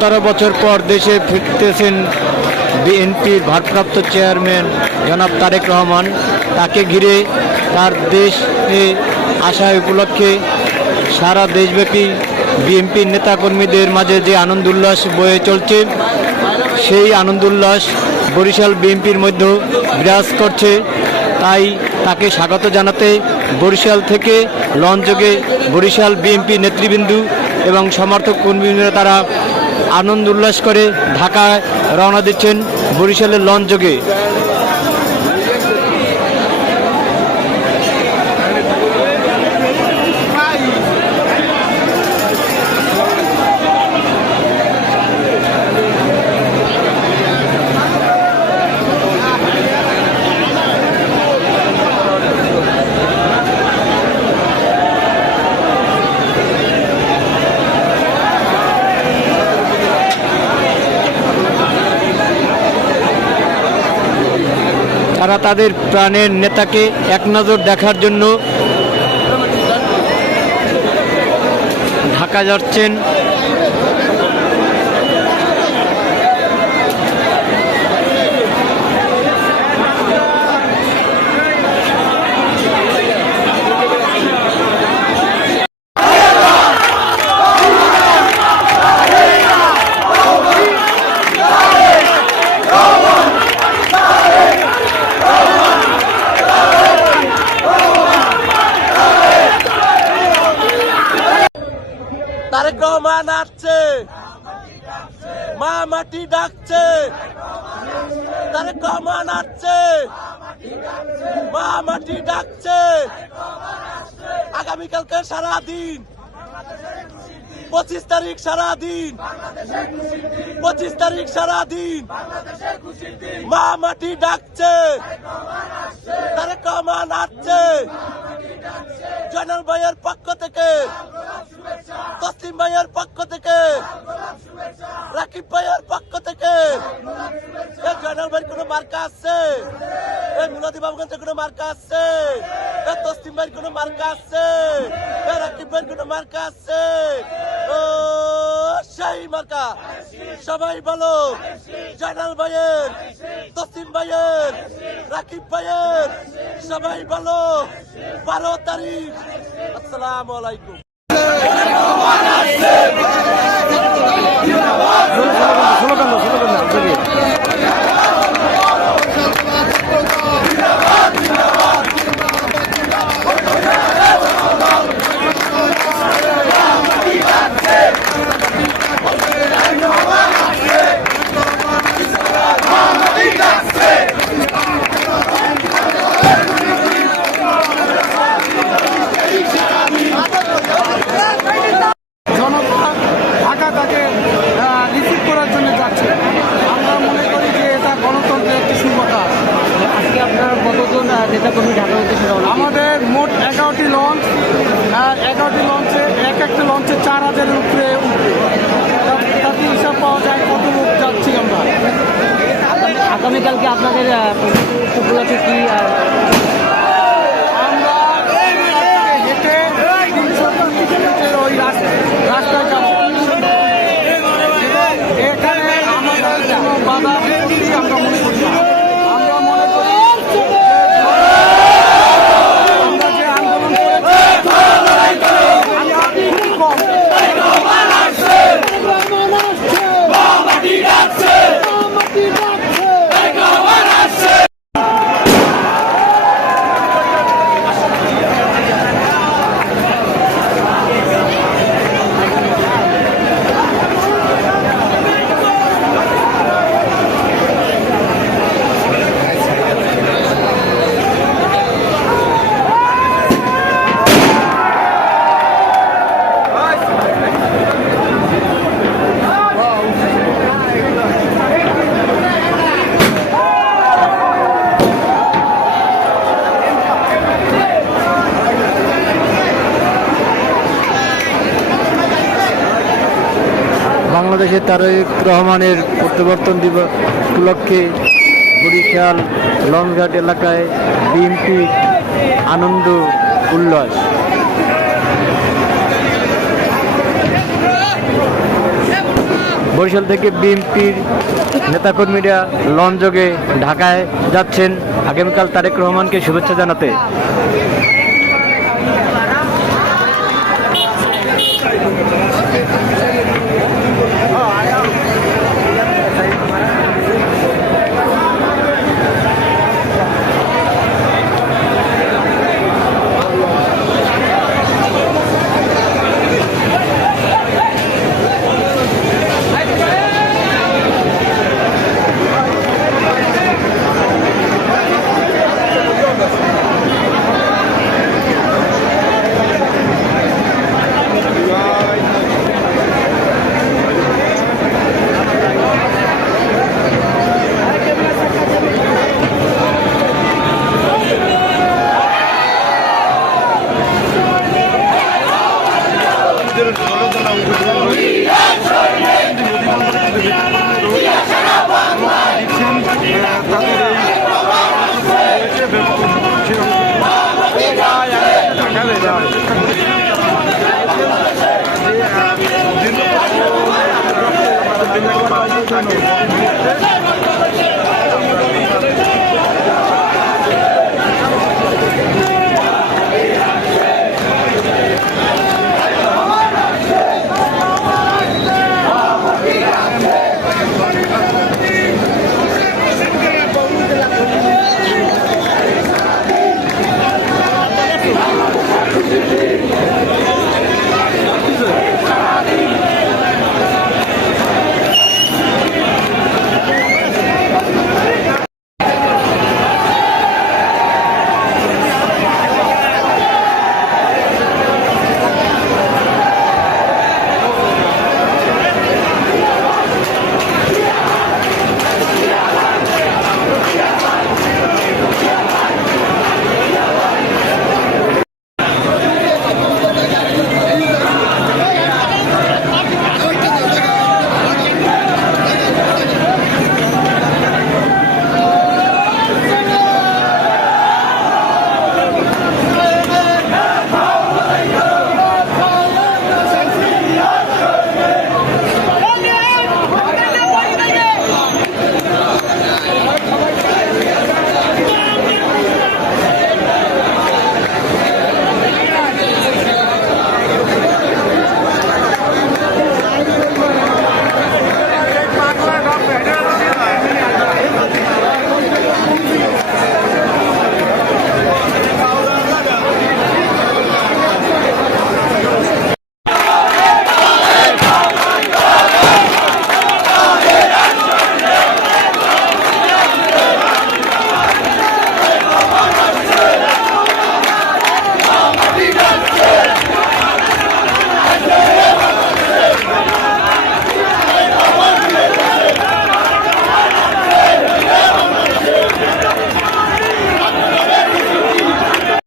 17 বছর পর দেশে ফিরতেছেন বিএনপির ভারপ্রাপ্ত চেয়ারম্যান জনাব তারেক রহমান। তাকে ঘিরে তার দেশে আসা উপলক্ষে সারা দেশব্যাপী বিএনপির নেতাকর্মীদের মাঝে যে আনন্দ উল্লাস বয়ে চলছে, সেই আনন্দ উল্লাস বরিশাল বিএনপির মধ্যেও বিরাজ করছে। তাই তাকে স্বাগত জানাতে বরিশাল থেকে লঞ্চযোগে বরিশাল বিএনপি নেতৃবৃন্দ এবং সমর্থক কর্মীরা তারা আনন্দ উল্লাস করে ঢাকায় রওনা দিচ্ছেন বরিশালের লঞ্চযোগে। তারা তাদের প্রাণের নেতাকে এক নজর দেখার জন্য ঢাকা যাচ্ছেন। তারেক রহমান আসছে, মা মাটি ডাকছে। তারেক রহমান আসছে, মা মাটি ডাকছে। আগামীকালকে সারাদিন 25 তারিখ সারাদিন, 25 তারিখ সারাদিন মা মাটি ডাকছে। তারেক রহমান আসছে। জয়নাল ভাইয়ের পক্ষ থেকে, তসলিম ভাইয়ের পক্ষ থেকে, রাকিব ভাইয়ের পক্ষ থেকে। জয়নাল ভাইয়ের কোনো মার্কা আছে? মুলাদি বাবুগঞ্জের কোনো মার্কা আছে? তসলিম ভাইয়ের কোনো মার্কা আছে? রাকিব ভাইয়ের কোনো মার্কা আছে? ও সেই মার্কা সবাই বলো। জয়নাল ভাইয়ের, তসলিম ভাইয়ের, রাকিব ভাইয়ের, সবাই বলো 12 তারিখ। আসসালামু আলাইকুম। আমাদের মোট 11টি লঞ্চ, আর 11টি লঞ্চে একটা লঞ্চে 4000-এর উপরে উঠবে। তাতে হিসাব পাওয়া যায় কত লোক যাচ্ছি আমরা। আগামীকালকে আপনাদের উপলক্ষে কি আমরা হেঁটে 330 মিনিটের ওই রাস্তায় যাবো। এখানে আমাদের কোনো বাধা বিপত্তি আমরা মনে করি না। আমরা মনে করি বাংলাদেশের তারেক রহমানের প্রত্যাবর্তন দিবস উপলক্ষে বরিশাল লঞ্চঘাট এলাকায় বিএনপি আনন্দ উল্লাস। বরিশাল থেকে বিএনপির নেতাকর্মীরা লঞ্চযোগে ঢাকায় যাচ্ছেন আগামীকাল তারেক রহমানকে শুভেচ্ছা জানাতে। তাদের